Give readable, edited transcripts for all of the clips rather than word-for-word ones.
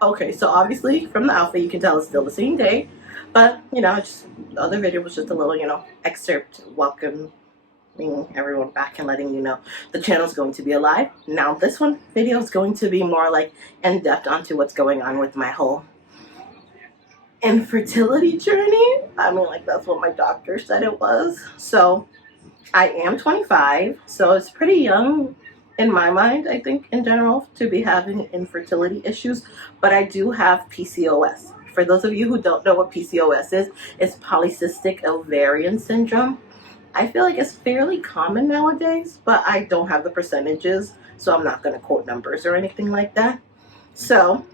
Okay, so obviously from the outfit you can tell it's still the same day, but just the other video was just a little, excerpt welcoming everyone back and letting you know the channel's going to be alive. Now this one video is going to be more like in depth onto what's going on with my whole infertility journey. I mean, like that's what my doctor said it was. So I am 25, so it's pretty young in my mind, I think, in general, to be having infertility issues. But I do have PCOS. For those of you who don't know what PCOS is, it's polycystic ovarian syndrome. I feel like it's fairly common nowadays, but I don't have the percentages, so I'm not going to quote numbers or anything like that. So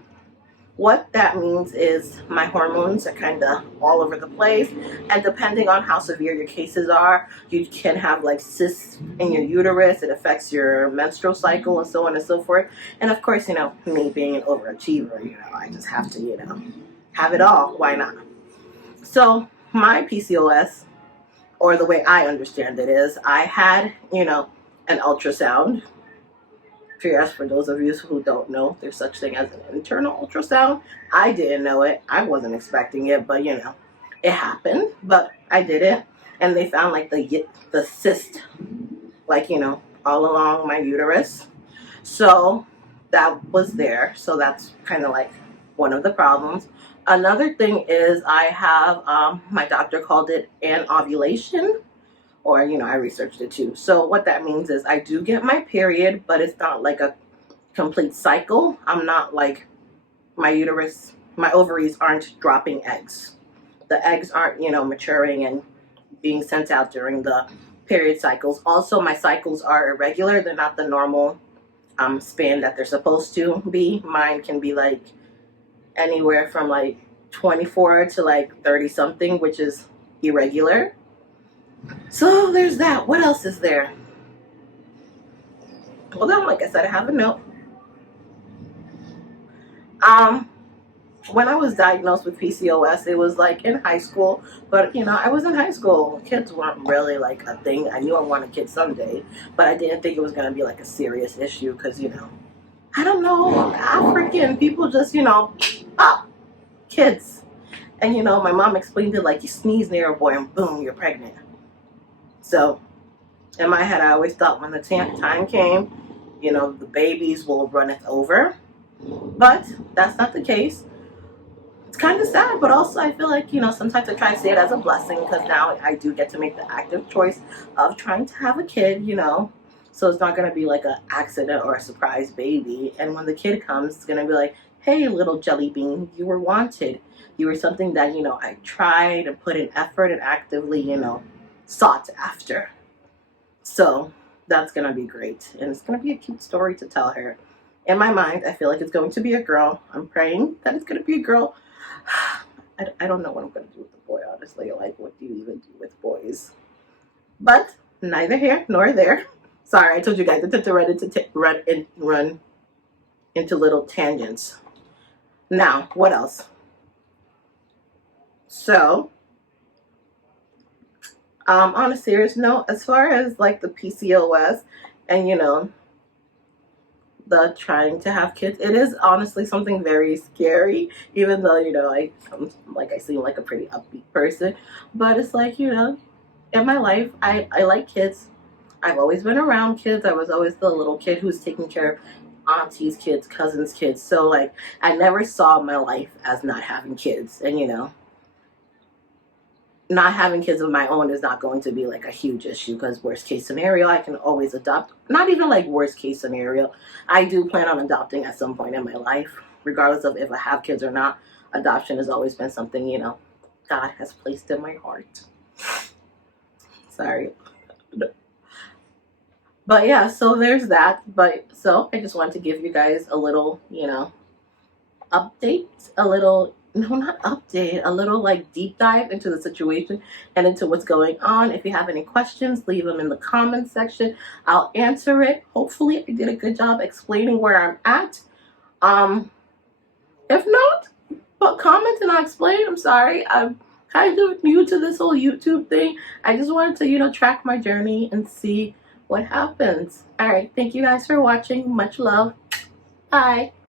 what that means is my hormones are kind of all over the place, and depending on how severe your cases are, you can have like cysts in your uterus. It affects your menstrual cycle and so on and so forth. And of course, me being an overachiever, I just have to, have it all. Why not? So my PCOS, or the way I understand it, is I had, an ultrasound. Yes, for those of you who don't know, there's such thing as an internal ultrasound. I didn't know it. I wasn't expecting it, but it happened. But I did it, and they found like the cyst, like all along my uterus. So that was there. So that's kind of like one of the problems. Another thing is I have my doctor called it an ovulation. Or, I researched it too. So what that means is I do get my period, but it's not like a complete cycle. I'm not like my ovaries aren't dropping eggs. The eggs aren't, maturing and being sent out during the period cycles. Also, my cycles are irregular. They're not the normal span that they're supposed to be. Mine can be like anywhere from like 24 to like 30 something, which is irregular. So there's that. What else is there? Well, then, like I said, I have a note. When I was diagnosed with PCOS, it was like in high school, but I was in high school. Kids weren't really like a thing. I knew I wanted kids someday, but I didn't think it was going to be like a serious issue because, I don't know, African people just, kids. And, my mom explained it like you sneeze near a boy and boom, you're pregnant. So in my head, I always thought when the time came, the babies will run it over. But that's not the case. It's kind of sad, but also I feel like, sometimes I try to see it as a blessing because now I do get to make the active choice of trying to have a kid, So it's not going to be like an accident or a surprise baby. And when the kid comes, it's going to be like, hey, little jelly bean, you were wanted. You were something that, I tried and put in effort and actively, sought after. So that's going to be great. And it's going to be a cute story to tell her. In my mind, I feel like it's going to be a girl. I'm praying that it's going to be a girl. I don't know what I'm going to do with the boy, honestly. Like, what do you even do with boys? But neither here nor there. Sorry, I told you guys I tend to run into little tangents. Now, what else? So, on a serious note, as far as like the PCOS and the trying to have kids, it is honestly something very scary, even though I seem like a pretty upbeat person, but it's like in my life I like kids. I've always been around kids. I was always the little kid who's taking care of aunties' kids, cousins' kids, so like I never saw my life as not having kids. And not having kids of my own is not going to be like a huge issue because worst case scenario, I can always adopt. Not even like worst case scenario. I do plan on adopting at some point in my life, regardless of if I have kids or not. Adoption has always been something, God has placed in my heart. Sorry. But yeah, so there's that. But so I just wanted to give you guys a little, update, a little a little like deep dive into the situation and into what's going on. If you have any questions, leave them in the comments section. I'll answer it. Hopefully I did a good job explaining where I'm at. If not, but comment and I'll explain. I'm sorry, I'm kind of new to this whole YouTube thing. I just wanted to track my journey and see what happens. All right, thank you guys for watching. Much love. Bye.